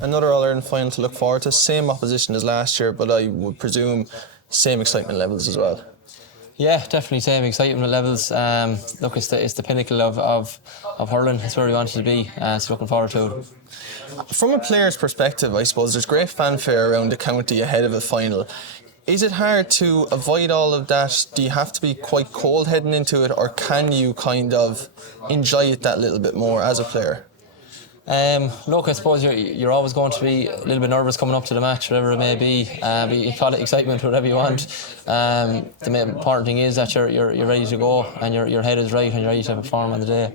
another All-Ireland final to look forward to. Same opposition as last year, but I would presume same excitement levels as well. Yeah, definitely same excitement levels. Look, it's the pinnacle of hurling. It's where we wanted to be. So looking forward to it. From a player's perspective, I suppose there's great fanfare around the county ahead of a final. Is it hard to avoid all of that? Do you have to be quite cold heading into it, or can you kind of enjoy it that little bit more as a player? Look, I suppose you're always going to be a little bit nervous coming up to the match, whatever it may be. But you call it excitement, whatever you want. The main important thing is that you're ready to go and your head is right and you're ready to perform on the day.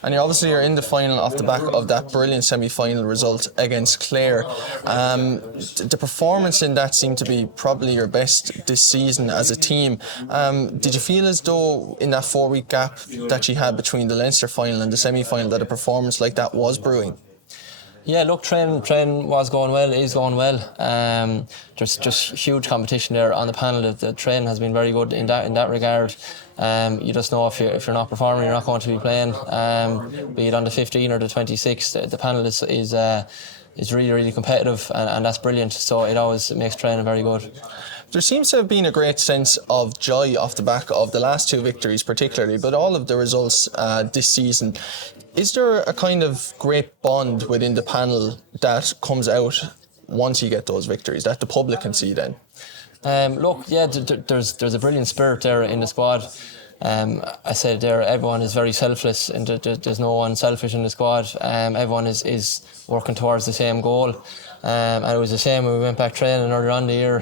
And you're in the final off the back of that brilliant semi-final result against Clare. The performance in that seemed to be probably your best this season as a team. Did you feel as though in that 4-week gap that you had between the Leinster final and the semi-final that a performance like that was brewing? Yeah, look, train was going well, is going well. There's just huge competition there on the panel. The train has been very good in that regard. You just know if you're not performing, you're not going to be playing. Be it on the 15 or the 26, the panel is really, really competitive, and that's brilliant. So it always makes training very good. There seems to have been a great sense of joy off the back of the last 2 victories particularly, but all of the results this season. Is there a kind of great bond within the panel that comes out once you get those victories, that the public can see then? Look, yeah, there's a brilliant spirit there in the squad. I said there, everyone is very selfless, and there's no one selfish in the squad. Everyone is working towards the same goal. And it was the same when we went back training earlier on the year.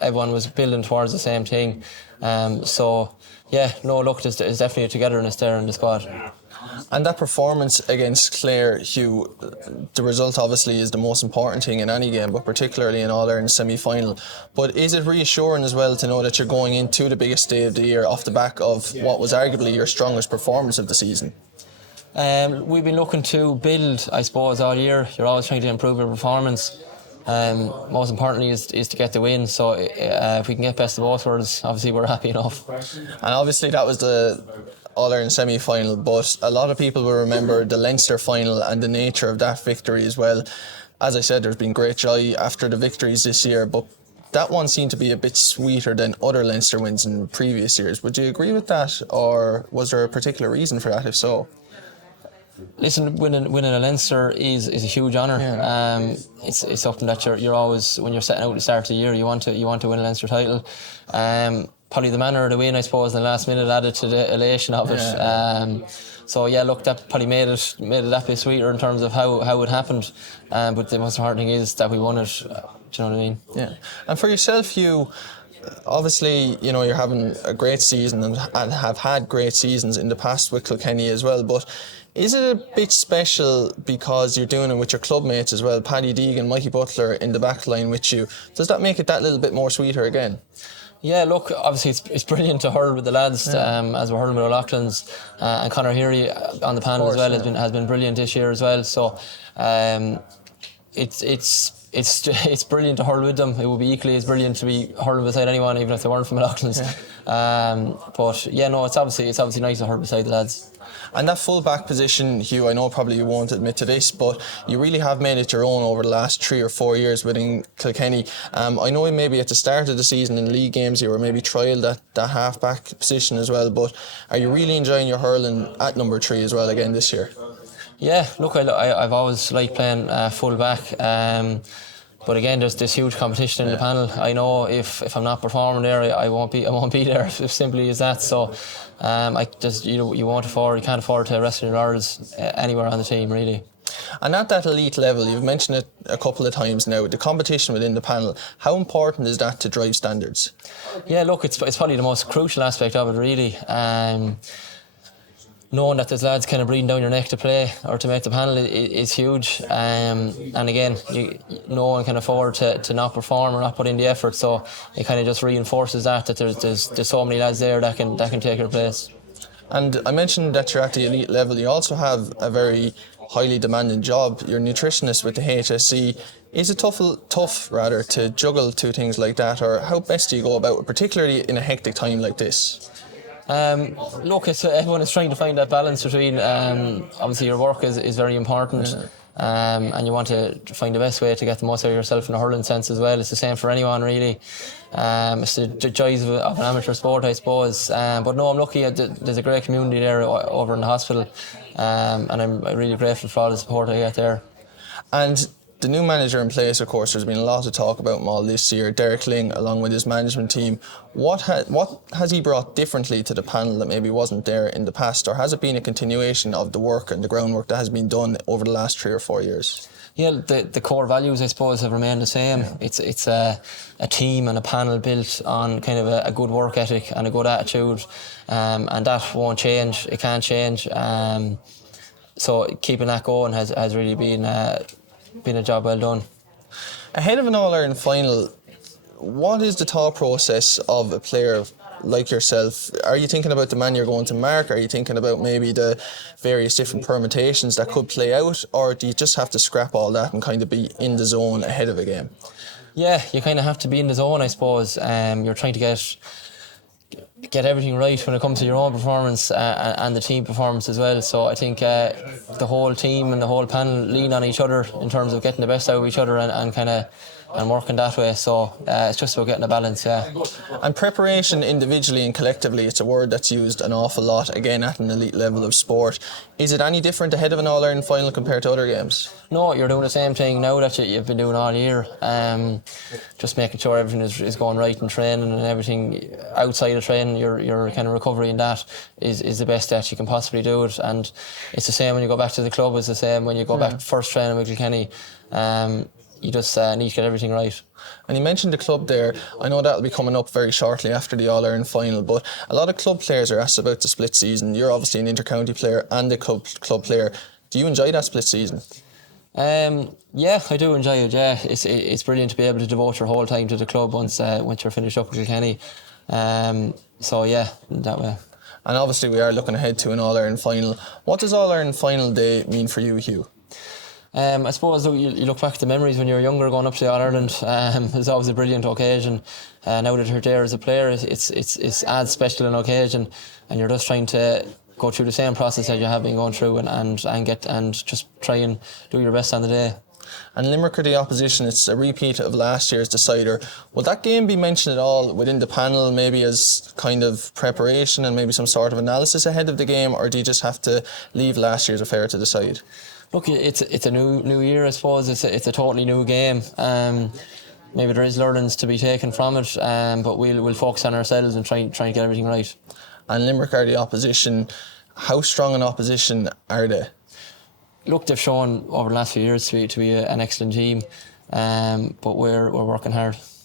Everyone was building towards the same thing. So, yeah, no, look, there's definitely a togetherness there in the squad. And that performance against Clare, Huw, the result obviously is the most important thing in any game, but particularly in All-Ireland semi-final. But is it reassuring as well to know that you're going into the biggest day of the year off the back of what was arguably your strongest performance of the season? We've been looking to build, I suppose, all year. You're always trying to improve your performance. Most importantly is to get the win. So if we can get best of both worlds, obviously we're happy enough. And obviously that was the All-Ireland semi-final, but a lot of people will remember the Leinster final and the nature of that victory as well. As I said, there's been great joy after the victories this year, but that one seemed to be a bit sweeter than other Leinster wins in previous years. Would you agree with that, or was there a particular reason for that, if so? Listen, winning a Leinster is a huge honour. Yeah. It's something that you're always, when you're setting out at the start of the year, you want to win a Leinster title. Probably the manner of the win, I suppose, in the last minute added to the elation of it. Yeah. So yeah, look, that probably made it that bit sweeter in terms of how it happened. But the most important thing is that we won it. Do you know what I mean? Yeah. And for yourself, Huw, obviously, you know, you're having a great season and have had great seasons in the past with Kilkenny as well, but is it a bit special because you're doing it with your club mates as well, Paddy Deegan, Mikey Butler in the back line with you? Does that make it that little bit more sweeter again? Yeah, look, obviously it's brilliant to hurl with the lads, as we're hurling with O'Loughlin's, and Conor Heary on the panel as well has been brilliant this year as well. So it's brilliant to hurl with them. It would be equally as brilliant to be hurling beside anyone, even if they weren't from O'Loughlin's. Yeah. But yeah, no, it's obviously nice to hurl beside the lads. And that full-back position, Huw, I know probably you won't admit to this, but you really have made it your own over the last 3 or 4 years within Kilkenny. I know maybe at the start of the season in league games you were maybe trialled that half-back position as well, but are you really enjoying your hurling at number 3 as well again this year? Yeah, look, I've always liked playing full-back. But again, there's this huge competition in the panel. I know if I'm not performing there, I won't be there. As simply as that. So, you can't afford to rest your laurels anywhere on the team, really. And at that elite level, you've mentioned it a couple of times now, the competition within the panel. How important is that to drive standards? Yeah, look, it's probably the most crucial aspect of it, really. Knowing that there's lads kind of breathing down your neck to play or to make the panel is huge. And again, no one can afford to not perform or not put in the effort. So it kind of just reinforces that there's so many lads there that can take your place. And I mentioned that you're at the elite level. You also have a very highly demanding job. You're a nutritionist with the HSC. Is it tough to juggle 2 things like that, or how best do you go about it, particularly in a hectic time like this? Look, everyone is trying to find that balance between obviously your work is very important, and you want to find the best way to get the most out of yourself in a hurling sense as well. It's the same for anyone really. It's the joys of an amateur sport, I suppose. But no, I'm lucky. There's a great community there over in the hospital, and I'm really grateful for all the support I get there. And the new manager in place, of course, there's been a lot of talk about him all this year. Derek Lyng, along with his management team, what has he brought differently to the panel that maybe wasn't there in the past, or has it been a continuation of the work and the groundwork that has been done over the last 3 or 4 years? Yeah, the core values, I suppose, have remained the same. Yeah. It's a team and a panel built on kind of a good work ethic and a good attitude, and that won't change. It can't change. So keeping that going has really been a job well done. Ahead of an All-Ireland final, what is the thought process of a player like yourself? Are you thinking about the man you're going to mark? Are you thinking about maybe the various different permutations that could play out? Or do you just have to scrap all that and kind of be in the zone ahead of a game? Yeah, you kind of have to be in the zone, I suppose. You're trying to get everything right when it comes to your own performance and the team performance as well. So I think the whole team and the whole panel lean on each other in terms of getting the best out of each other and working that way. So it's just about getting a balance, yeah. And preparation individually and collectively, it's a word that's used an awful lot, again, at an elite level of sport. Is it any different ahead of an All-Ireland final compared to other games? No, you're doing the same thing now that you've been doing all year. Just making sure everything is going right in training, and everything outside of training, your kind of recovery in that is the best that you can possibly do it. And it's the same when you go back to the club, it's the same when you go back first training with Kilkenny. You just need to get everything right. And you mentioned the club there. I know that'll be coming up very shortly after the All-Ireland final, but a lot of club players are asked about the split season. You're obviously an inter-county player and a club player. Do you enjoy that split season? Yeah, I do enjoy it. Yeah, it's brilliant to be able to devote your whole time to the club once you're finished up with Kilkenny. So yeah, that way. And obviously we are looking ahead to an All-Ireland final. What does All-Ireland final day mean for you, Huw? I suppose you look back at the memories when you were younger going up to All-Ireland. It's always a brilliant occasion. Now that you're there as a player, it's as special an occasion, and you're just trying to go through the same process that you have been going through and just try and do your best on the day. And Limerick are the opposition. It's a repeat of last year's decider. Will that game be mentioned at all within the panel, maybe as kind of preparation and maybe some sort of analysis ahead of the game, or do you just have to leave last year's affair to the side? Look, it's a new year, I suppose. It's a totally new game. Maybe there is learnings to be taken from it, but we'll focus on ourselves and try and get everything right. And Limerick are the opposition. How strong an opposition are they? Look, they've shown over the last few years to be an excellent team, but we're working hard.